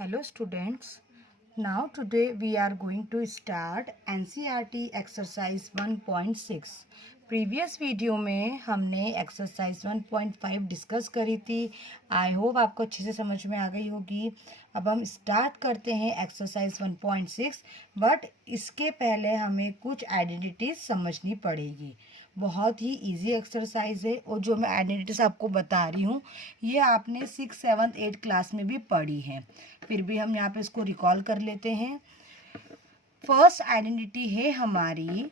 Hello students. Now today we are going to start NCERT exercise 1.6. Previous video में हमने exercise 1.5 discuss करी थी। I hope आपको अच्छे से समझ में आ गई होगी। अब हम स्टार्ट करते हैं एक्सरसाइज 1.6, बट इसके पहले हमें कुछ आइडेंटिटीज समझनी पड़ेगी। बहुत ही इजी एक्सरसाइज है और जो मैं आइडेंटिटीज आपको बता रही हूँ ये आपने 6, 7, 8 क्लास में भी पढ़ी है, फिर भी हम यहाँ पे इसको रिकॉल कर लेते हैं। फर्स्ट आइडेंटिटी है हमारी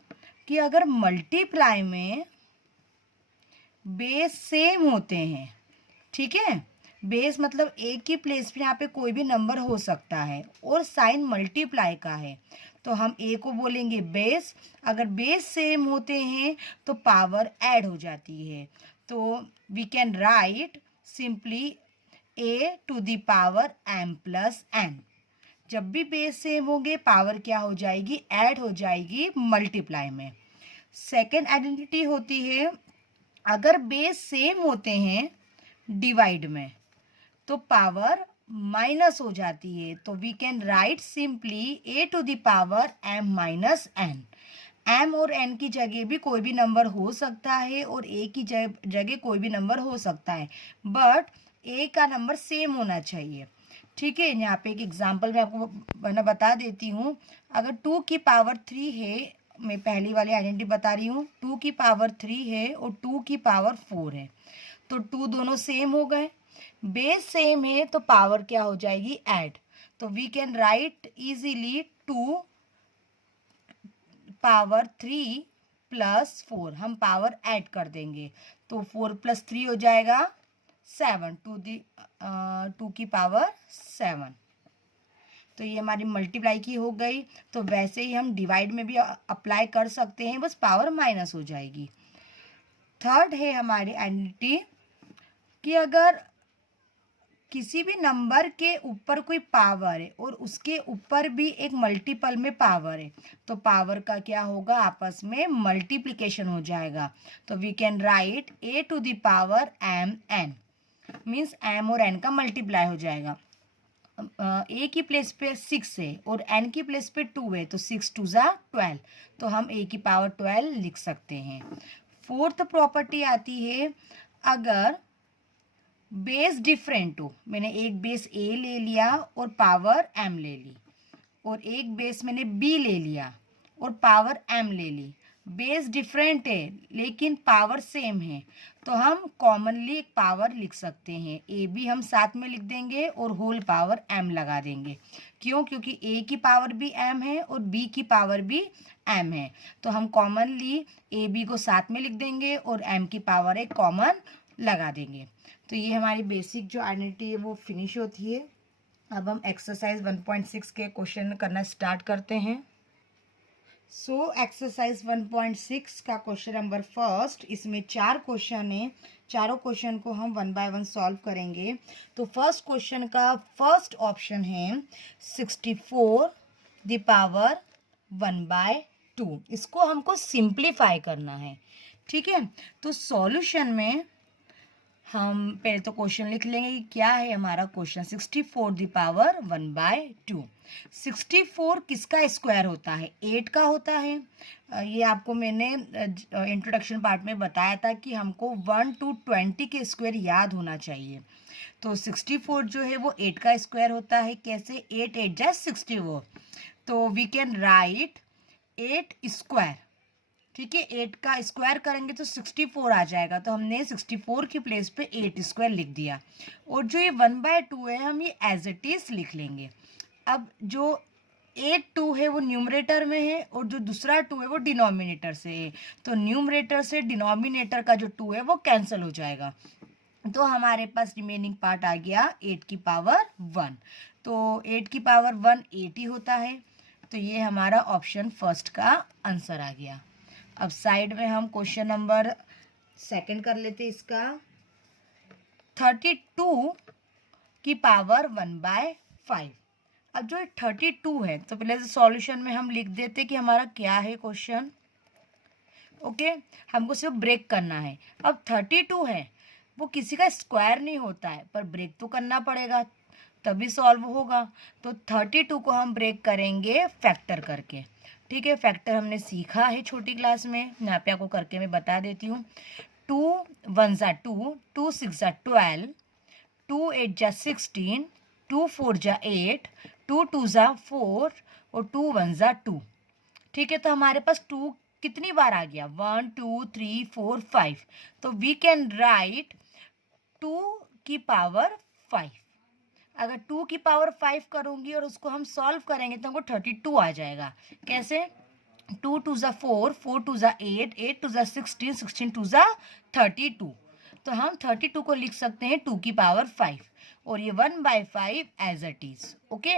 कि अगर मल्टीप्लाई में बेस सेम होते हैं, ठीक है, बेस मतलब एक ही प्लेस पे यहाँ पे कोई भी नंबर हो सकता है और साइन मल्टीप्लाई का है, तो हम ए को बोलेंगे बेस। अगर बेस सेम होते हैं तो पावर ऐड हो जाती है, तो we can write simply A to the power m plus n। जब भी बेस सेम होंगे पावर क्या हो जाएगी, ऐड हो जाएगी मल्टीप्लाई में। सेकेंड आइडेंटिटी होती है अगर बेस सेम होते हैं डिवाइड में तो पावर माइनस हो जाती है, तो we can write simply A to the power m minus n। m और n की जगह भी कोई भी नंबर हो सकता है और a की जगह कोई भी नंबर हो सकता है, बट a का नंबर सेम होना चाहिए, ठीक है। यहाँ पे एक एग्जांपल मैं आपको बता देती हूँ। अगर 2 की पावर 3 है, मैं पहली वाली आइडेंटिटी बता रही हूँ, 2 की पावर 3 है और 2 की पावर 4 है, तो 2 दोनों सेम हो गए। बेस सेम है तो पावर क्या हो जाएगी, ऐड, तो we can write easily 2 power 3 plus 4, हम पावर ऐड कर देंगे तो 4 प्लस 3 हो जाएगा 7, 2 की पावर 7। तो ये हमारी मल्टीप्लाई की हो गई। तो वैसे ही हम डिवाइड में भी अप्लाई कर सकते हैं, बस पावर माइनस हो जाएगी। थर्ड है हमारी आइडेंटिटी कि अगर किसी भी नंबर के ऊपर कोई पावर है और उसके ऊपर भी एक मल्टीपल में पावर है, तो पावर का क्या होगा, आपस में मल्टीप्लिकेशन हो जाएगा। तो we can write A to the power m n, means m और n का मल्टीप्लाई हो जाएगा। ए की प्लेस पे 6 है और n की प्लेस पे 2 है, तो 6 2 ज़ा 12, तो हम a की पावर 12 लिख सकते हैं। फोर्थ प्रॉपर्टी आती है अगर बेस डिफरेंट हो, मैंने एक बेस a ले लिया और पावर m ले ली, और एक बेस मैंने b ले लिया और पावर m ले ली, बेस डिफरेंट है लेकिन पावर सेम है, तो हम कॉमनली एक पावर लिख सकते हैं। ए बी हम साथ में लिख देंगे और होल पावर m लगा देंगे। क्यों? क्योंकि a की पावर भी m है और b की पावर भी m है, तो हम कॉमनली ए बी को साथ में लिख देंगे और m की पावर एक कॉमन लगा देंगे। तो ये हमारी बेसिक जो आइडेंटिटी है वो फिनिश होती है। अब हम एक्सरसाइज 1.6 के क्वेश्चन करना स्टार्ट करते हैं। सो एक्सरसाइज 1.6 का क्वेश्चन नंबर फर्स्ट, इसमें 4 क्वेश्चन हैं, चारों क्वेश्चन को हम 1 बाय 1 सॉल्व करेंगे। तो फर्स्ट क्वेश्चन का फर्स्ट ऑप्शन है 64 द पावर 1/2। इसको हमको सिंप्लीफाई करना है, ठीक है। तो सॉल्यूशन में हम पहले तो क्वेश्चन लिख लेंगे कि क्या है हमारा क्वेश्चन। 64 the power 1/2। 64 किसका स्क्वायर होता है, 8 का होता है। ये आपको मैंने इंट्रोडक्शन पार्ट में बताया था कि हमको 1 to 20 के स्क्वायर याद होना चाहिए। तो 64 जो है वो 8 का स्क्वायर होता है। कैसे? 8 8 जा 64, तो वी कैन राइट 8 स्क्वायर, ठीक है। 8 का स्क्वायर करेंगे तो 64 आ जाएगा, तो हमने 64 की प्लेस पे 8 स्क्वायर लिख दिया। और जो ये 1/2 है हम ये एज इट इज लिख लेंगे। अब जो 2 है वो न्यूमरेटर में है और जो दूसरा 2 है वो डिनोमिनेटर से है, तो न्यूमरेटर से डिनोमिनेटर का जो 2 है वो कैंसिल हो जाएगा, तो हमारे पास रिमेनिंग पार्ट आ गया 8 की पावर 1। तो 8 की पावर 1 8 ही होता है, तो ये हमारा ऑप्शन फर्स्ट का आंसर आ गया। अब साइड में हम क्वेश्चन नंबर सेकंड कर लेते हैं इसका। 32 की पावर 1/5। अब जो 32 है तो पहले सॉल्यूशन में हम लिख देते कि हमारा क्या है क्वेश्चन, ओके। हमको सिर्फ ब्रेक करना है। अब 32 है वो किसी का स्क्वायर नहीं होता है, पर ब्रेक तो करना पड़ेगा, तभी सॉल्व होगा। तो 32 को हम ब्रेक करेंगे फैक्टर करके। ठीक है, फैक्टर हमने सीखा है छोटी क्लास में, यहाँ पे आपको करके मैं बता देती हूँ। 2 1 जा 2, 2 6 जा 12, 2 8 जा 16, 2 4 जा 8, 2 2 जा 4 और 2 1 जा 2। ठीक है, तो हमारे पास 2 कितनी बार आ गया, 1 2 3 4 5। तो वी कैन राइट 2 की पावर 5। अगर 2 की पावर 5 करूंगी और उसको हम सॉल्व करेंगे तो हमको 32 आ जाएगा। कैसे, 2 2 जा 4, 4 2 जा 8, 8 2 जा 16, 16 2 जा 32। तो हम 32 को लिख सकते हैं 2 की पावर 5 और ये 1/5 एज इट इज। ओके,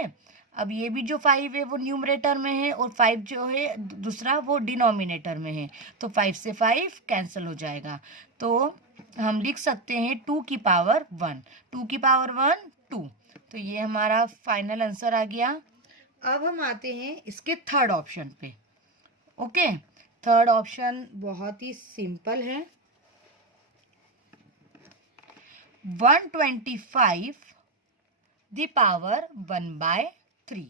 अब ये भी जो 5 है वो न्यूमरेटर में है और 5 जो है दूसरा वो डिनोमिनेटर में है, तो 5 से 5 कैंसिल हो जाएगा। तो हम लिख सकते हैं 2 की पावर 1, 2 की पावर 1 2। तो ये हमारा फाइनल आंसर आ गया। अब हम आते हैं इसके थर्ड ऑप्शन पे। ओके, थर्ड ऑप्शन बहुत ही सिंपल है। 125 द पावर 1/3।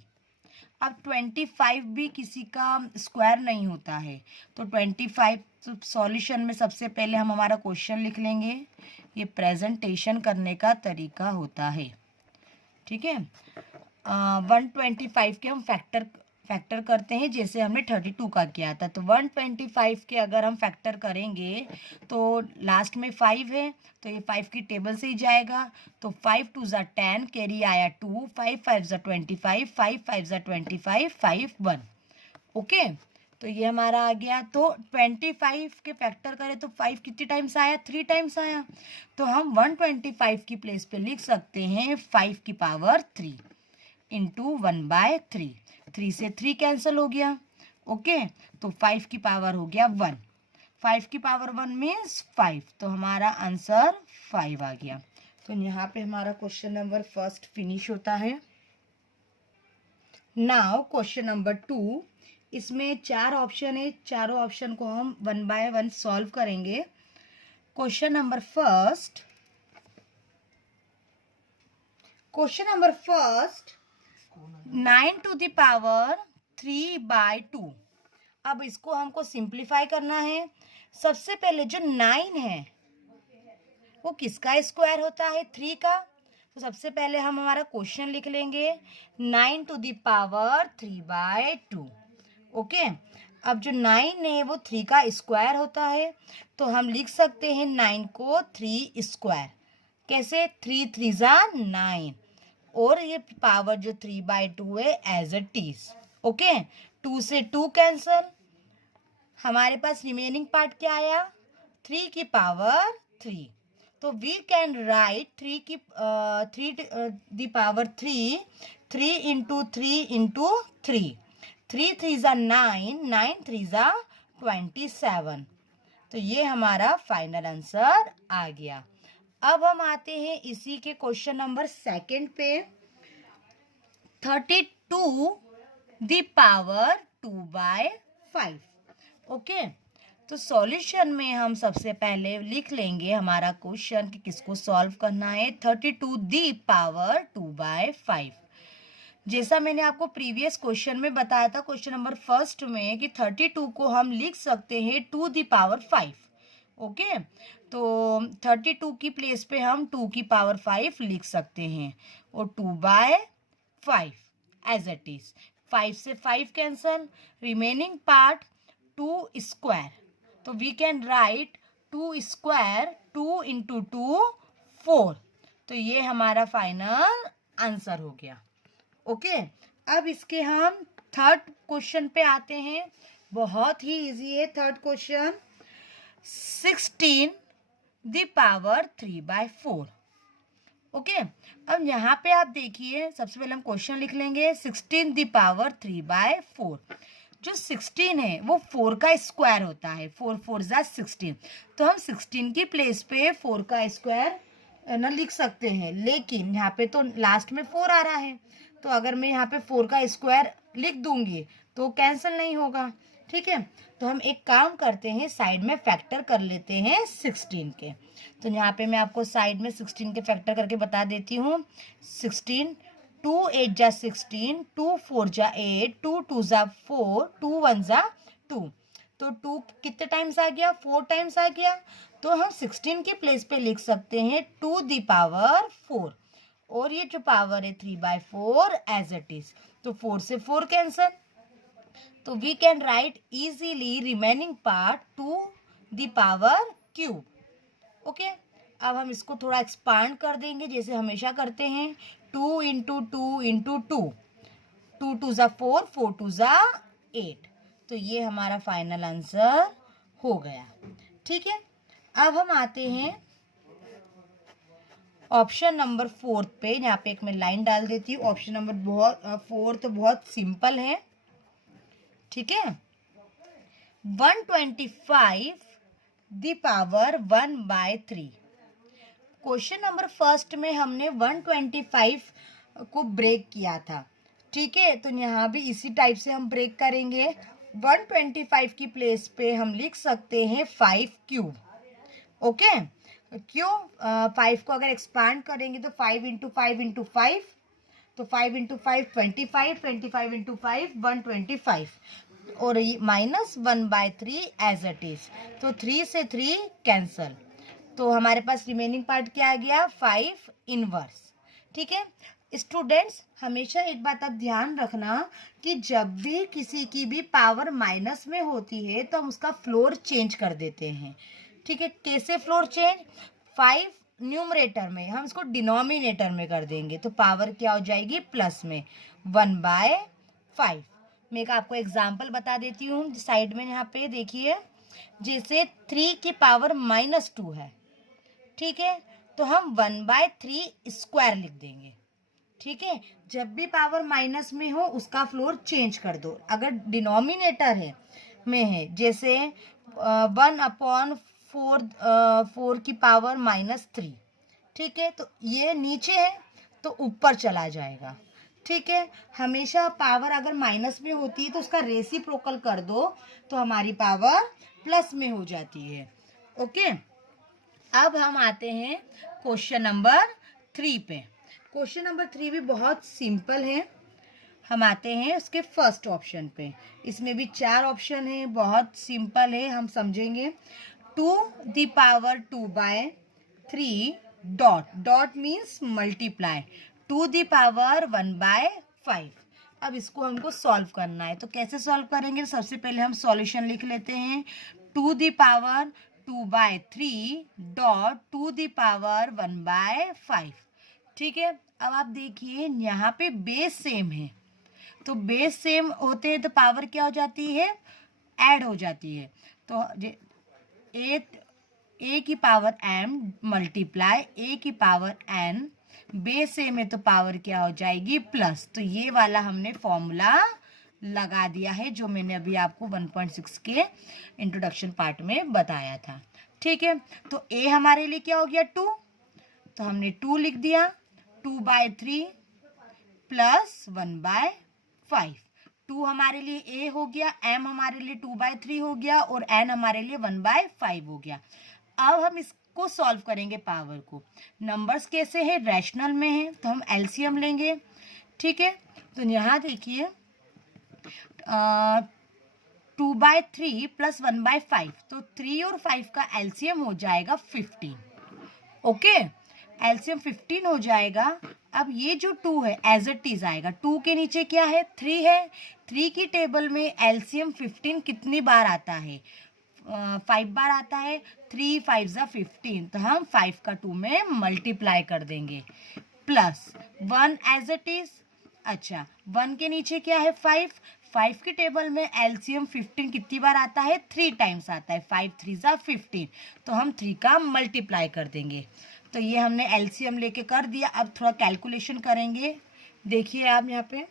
अब 25 भी किसी का स्क्वायर नहीं होता है, तो 25 सॉल्यूशन में सबसे पहले हम हमारा क्वेश्चन लिख लेंगे। ये प्रेजेंटेशन करने का तरीका होता है। ठीक है, 125 के हम फैक्टर करते हैं जैसे हमने 32 का किया था। तो 125 के अगर हम फैक्टर करेंगे तो लास्ट में 5 है, तो ये 5 की टेबल से ही जाएगा। तो 5 2 जा 10, कैरी आया 2, 5 5 जा 25, 5 5 जा 25, 5 1। ओके, तो ये हमारा आ गया। तो 25 के फैक्टर करें तो 5 कितनी टाइम्स आया, 3 टाइम्स आया। तो हम 125 की प्लेस पे लिख सकते हैं 5 की पावर 3 इंटू 1/3। 3 से 3 कैंसिल हो गया। ओके, तो 5 की पावर हो गया 1। 5 की पावर 1 मीन्स 5, तो हमारा आंसर 5 आ गया। तो यहाँ पे हमारा क्वेश्चन नंबर फर्स्ट फिनिश होता है। नाउ क्वेश्चन नंबर 2, इसमें 4 ऑप्शन है, चारों ऑप्शन को हम 1 बाय 1 सॉल्व करेंगे। Question number first 9 to the power 3/2। अब इसको हमको सिंप्लीफाई करना है। सबसे पहले जो 9 है वो किसका स्क्वायर होता है, 3 का। तो सबसे पहले हम हमारा क्वेश्चन लिख लेंगे 9 टू द पावर 3/2। ओके, अब जो 9 है वो 3 का स्क्वायर होता है, तो हम लिख सकते हैं 9 को 3 स्क्वायर। कैसे, 3 3 जा 9 और ये पावर जो 3/2 है एज इट इज। ओके, 2 से 2 कैंसल, हमारे पास रिमेनिंग पार्ट क्या आया, 3 की पावर 3। तो we can write 3 the power 3, 3 into 3 into 3, 3 3 जा 9, 9 3 जा 27। तो ये हमारा फाइनल आंसर आ गया। अब हम आते हैं इसी के क्वेश्चन नंबर सेकंड पे। 32 द पावर 2/5। ओके, तो सॉल्यूशन में हम सबसे पहले लिख लेंगे हमारा क्वेश्चन कि किसको सॉल्व करना है। 32 द पावर 2/5। जैसा मैंने आपको प्रीवियस क्वेश्चन में बताया था, क्वेश्चन नंबर फर्स्ट में, कि 32 को हम लिख सकते हैं 2 द पावर 5। ओके, तो 32 की प्लेस पे हम 2 की पावर 5 लिख सकते हैं और 2/5 एज इट इज। 5 से 5 कैंसल, रिमेनिंग पार्ट 2 स्क्वायर। तो we can write 2 square, 2 into 2 4। तो ये हमारा फाइनल आंसर हो गया। ओके, अब इसके हम थर्ड क्वेश्चन पे आते हैं। बहुत ही इजी है third question. 16 the power 3/4। Okay, अब यहाँ पे आप देखिए, सबसे पहले हम क्वेश्चन लिख लेंगे 16 द पावर 3/4। जो 16 है वो 4 का स्क्वायर होता है, 4 4 जा 16। तो हम 16 की प्लेस पे 4 का स्क्वायर ना लिख सकते हैं, लेकिन यहाँ पे तो लास्ट में 4 आ रहा है, तो अगर मैं यहाँ पे 4 का स्क्वायर लिख दूंगी तो कैंसिल नहीं होगा। ठीक है, तो हम एक काम करते हैं, साइड में फैक्टर कर लेते हैं 16 के। तो यहाँ पे मैं आपको साइड में 16 के फैक्टर करके बता देती हूँ। 16 2 8 जा 16, 2 4 जा 8, 2 2 जा 4, 2 1 जा 2। तो 2 कितने टाइम्स आ गया? 4 टाइम्स आ गया। तो हम 16 के प्लेस पे लिख सकते हैं 2 दी पावर 4, और ये जो पावर है 3/4 एज इट इज। तो 4 से 4 कैंसल, तो we can write easily remaining part 2 the power cube. Okay, अब हम इसको थोड़ा एक्सपांड कर देंगे जैसे हमेशा करते हैं। 2 इंटू 2 इंटू 2, 2 2 जा 4, 4 2 जा 8। तो ये हमारा फाइनल आंसर हो गया। ठीक है, अब हम आते हैं ऑप्शन नंबर 4 पे। यहाँ पे एक मैं लाइन डाल देती हूँ। ऑप्शन नंबर 4 तो बहुत सिंपल है। ठीक है, 125 the power 1/3। Question number first में हमने 125 को ब्रेक किया था। ठीक है, तो यहाँ भी इसी टाइप से हम ब्रेक करेंगे। 125 की प्लेस पे हम लिख सकते हैं 5 क्यूब। ओके, क्यों? 5 को अगर एक्सपांड करेंगे तो 5 इंटू 5 इंटू 5, तो 5 इंटू 5 25, 25 इंटू 5 125, और माइनस 1/3 एज इट इज। तो 3 से 3 कैंसल, तो हमारे पास रिमेनिंग पार्ट क्या आ गया? 5 इनवर्स। ठीक है स्टूडेंट्स, हमेशा एक बात आप ध्यान रखना कि जब भी किसी की भी पावर माइनस में होती है तो हम उसका फ्लोर चेंज कर देते हैं। ठीक है, कैसे फ्लोर चेंज? 5 न्यूमरेटर में, हम इसको डिनोमिनेटर में कर देंगे, तो पावर क्या हो जाएगी? प्लस में 1/5। मैं आपको एग्जाम्पल बता देती हूँ साइड में। यहाँ पे देखिए, जैसे 3 की पावर -2 है। ठीक है, तो हम 1/3 स्क्वायर लिख देंगे। ठीक है, जब भी पावर माइनस में हो उसका फ्लोर चेंज कर दो। अगर डिनोमिनेटर है में है, जैसे 1/4 की पावर -3। ठीक है, तो ये नीचे है तो ऊपर चला जाएगा। ठीक है, हमेशा पावर अगर माइनस में होती है तो उसका रेसिप्रोकल कर दो, तो हमारी पावर प्लस में हो जाती है। ओके, अब हम आते हैं क्वेश्चन नंबर 3 पे। क्वेश्चन नंबर 3 भी बहुत सिंपल है। हम आते हैं उसके फर्स्ट ऑप्शन पे। इसमें भी 4 ऑप्शन है, बहुत सिंपल है, हम समझेंगे। 2 the power 2/3 dot dot means multiply 2 the power 1/5। अब इसको हमको सॉल्व करना है, तो कैसे सॉल्व करेंगे? सबसे पहले हम सॉल्यूशन लिख लेते हैं। 2 the power 2/3 dot 2 the power 1/5। ठीक है, अब आप देखिए यहाँ पे बेस सेम है, तो बेस सेम होते हैं तो पावर क्या हो जाती है? ऐड हो जाती है। तो ए की पावर m मल्टीप्लाई ए की पावर n, बेस सेम है तो पावर क्या हो जाएगी? प्लस। तो ये वाला हमने फॉर्मूला लगा दिया है जो मैंने अभी आपको 1.6 के इंट्रोडक्शन पार्ट में बताया था। ठीक है, तो ए हमारे लिए क्या हो गया? 2, तो हमने 2 लिख दिया। 2/3 प्लस 1/5। 2 हमारे लिए ए हो गया, m हमारे लिए 2/3 हो गया, और n हमारे लिए 1/5 हो गया। अब हम इसको सॉल्व करेंगे पावर को। नंबर्स कैसे हैं? रैशनल में है, तो हम एलसीएम लेंगे। ठीक है, तो यहाँ देखिए 2/3 प्लस 1/5, तो 3 और 5 का एलसीएम हो जाएगा 15। ओके, एलसीएम 15 हो जाएगा। अब ये जो 2 है एज इट इज आएगा। 2 के नीचे क्या है? 3 है। 3 की टेबल में एलसीएम 15 कितनी बार आता है? 5 बार आता है। 3 5 जा 15, तो हम 5 का 2 में मल्टीप्लाई कर देंगे, प्लस 1 एज इट इज। अच्छा, 1 के नीचे क्या है? 5। 5 की टेबल में एलसीएम 15 कितनी बार आता है? 3 टाइम्स आता है। 5 3 जा 15, तो हम 3 का मल्टीप्लाई कर देंगे। तो ये हमने एलसीएम लेके कर दिया। अब थोड़ा कैलकुलेशन करेंगे। देखिए आप यहाँ पे,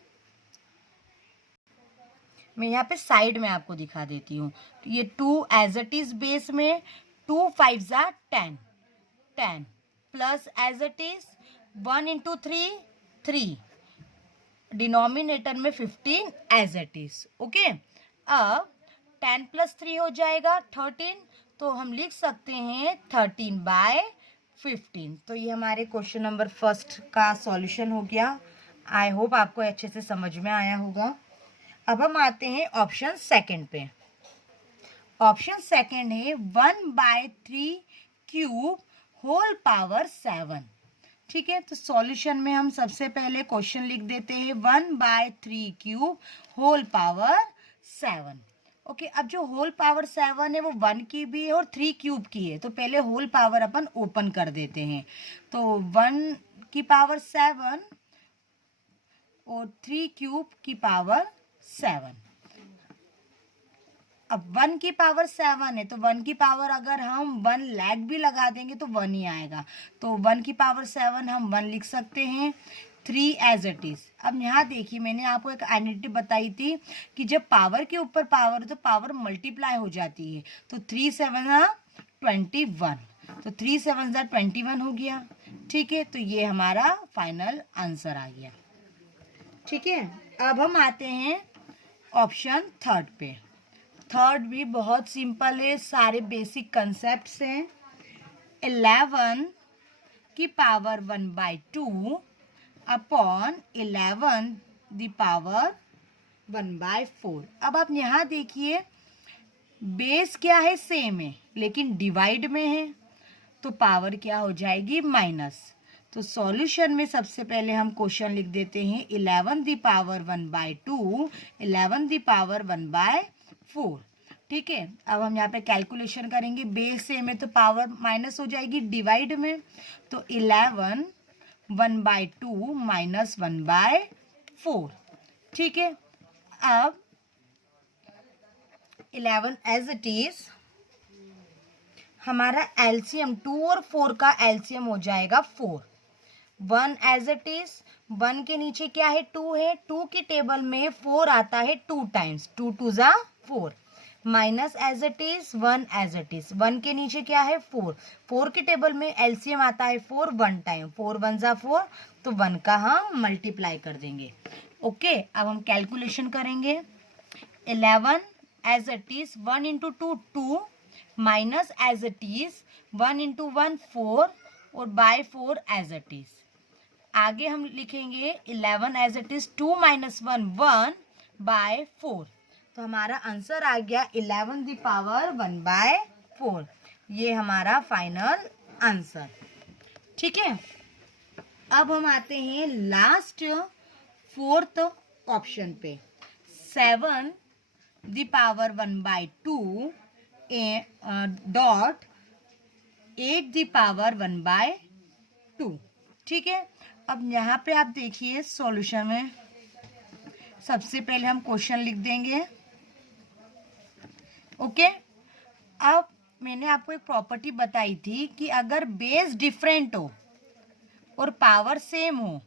मैं यहाँ पे साइड में आपको दिखा देती हूँ। तो ये 2 एज इट इज बेस में, 2 5 जा 10 10 plus as it is 1 into 3 3, denominator में 15 एज इट इज। ओके, अब 10 प्लस 3 हो जाएगा 13, तो हम लिख सकते हैं 13/15। तो ये हमारे क्वेश्चन नंबर फर्स्ट का सॉल्यूशन हो गया। आई होप आपको अच्छे से समझ में आया होगा। अब हम आते हैं ऑप्शन सेकंड पे। ऑप्शन सेकंड है 1/3 क्यूब होल पावर 7। ठीक है, तो सॉल्यूशन में हम सबसे पहले क्वेश्चन लिख देते हैं 1/3 क्यूब होल पावर 7। ओके, अब जो होल पावर 7 है वो 1 की भी है और 3 क्यूब की है, तो पहले होल पावर अपन ओपन कर देते हैं। तो 1 की पावर 7 और 3 क्यूब की पावर 7। अब 1 की पावर 7 है तो 1 की पावर अगर हम 1 लैग भी लगा देंगे तो 1 ही आएगा। तो 1 की पावर 7 हम 1 लिख सकते हैं, 3 एज इट इज। अब यहाँ देखिए, मैंने आपको एक आइडेंटिटी बताई थी कि जब पावर के ऊपर पावर तो पावर मल्टीप्लाई हो जाती है। तो 3 7 21, तो 3 7 21 हो गया। ठीक है, तो ये हमारा फाइनल आंसर आ गया। ठीक है, अब हम आते हैं ऑप्शन थर्ड पे। थर्ड भी बहुत सिंपल है, सारे बेसिक कंसेप्ट्स हैं। 11 की पावर 1/2 अपॉन 11 द पावर 1/4। अब आप यहाँ देखिए, बेस क्या है, सेम है, लेकिन डिवाइड में है तो पावर क्या हो जाएगी, माइनस। तो सॉल्यूशन में सबसे पहले हम क्वेश्चन लिख देते हैं 11 द पावर 1/2, 11 द पावर 1/4। ठीक है, अब हम यहाँ पे कैलकुलेशन करेंगे, बेस सेम है तो पावर माइनस हो जाएगी डिवाइड में। तो 11 1/2 माइनस 1/4। ठीक है, अब 11 एज इट इज, हमारा एलसीएम 2 और 4 का एलसीएम हो जाएगा 4। 1 एज इट इज, 1 के नीचे क्या है, 2 है, 2 की टेबल में 4 आता है 2 टाइम्स, 2 2 जा 4। Minus as it is, 1 as it is, 1 के नीचे क्या है, 4, 4 की टेबल में एलसीएम आता है 4 1 टाइम, 4 1 जा 4, तो 1 का हम मल्टीप्लाई कर देंगे। ओके, अब हम कैलकुलेशन करेंगे। 11 as it is, 1 into 2 2, minus as it is 1 into 1 4 और बाय 4 एज इट इज। आगे हम लिखेंगे 11 as it is, 2 minus 1 1 by 4। तो हमारा आंसर आ गया 11 द पावर 1/4। ये हमारा फाइनल आंसर। ठीक है, अब हम आते हैं लास्ट फोर्थ ऑप्शन पे। 7 the power 1/2 dot 8 the power 1/2। ठीक है, अब यहाँ पे आप देखिए सॉल्यूशन में सबसे पहले हम क्वेश्चन लिख देंगे। ओके, अब मैंने आपको एक प्रॉपर्टी बताई थी कि अगर बेस डिफरेंट हो और पावर सेम हो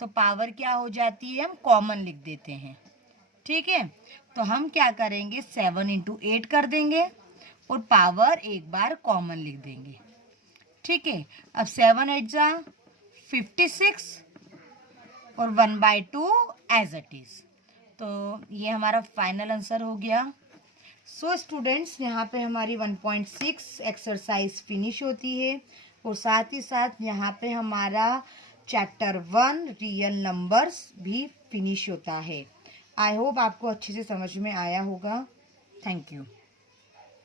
तो पावर क्या हो जाती है, हम कॉमन लिख देते हैं। ठीक है, तो हम क्या करेंगे, 7 इंटू 8 कर देंगे और पावर एक बार कॉमन लिख देंगे। ठीक है, अब 7 8 जा 56 और 1/2 एज इट इज। तो ये हमारा फाइनल आंसर हो गया। सो स्टूडेंट्स, यहाँ पे हमारी 1.6 एक्सरसाइज फिनिश होती है और साथ ही साथ यहाँ पे हमारा चैप्टर 1 रियल नंबर्स भी फिनिश होता है। आई होप आपको अच्छे से समझ में आया होगा। Thank you.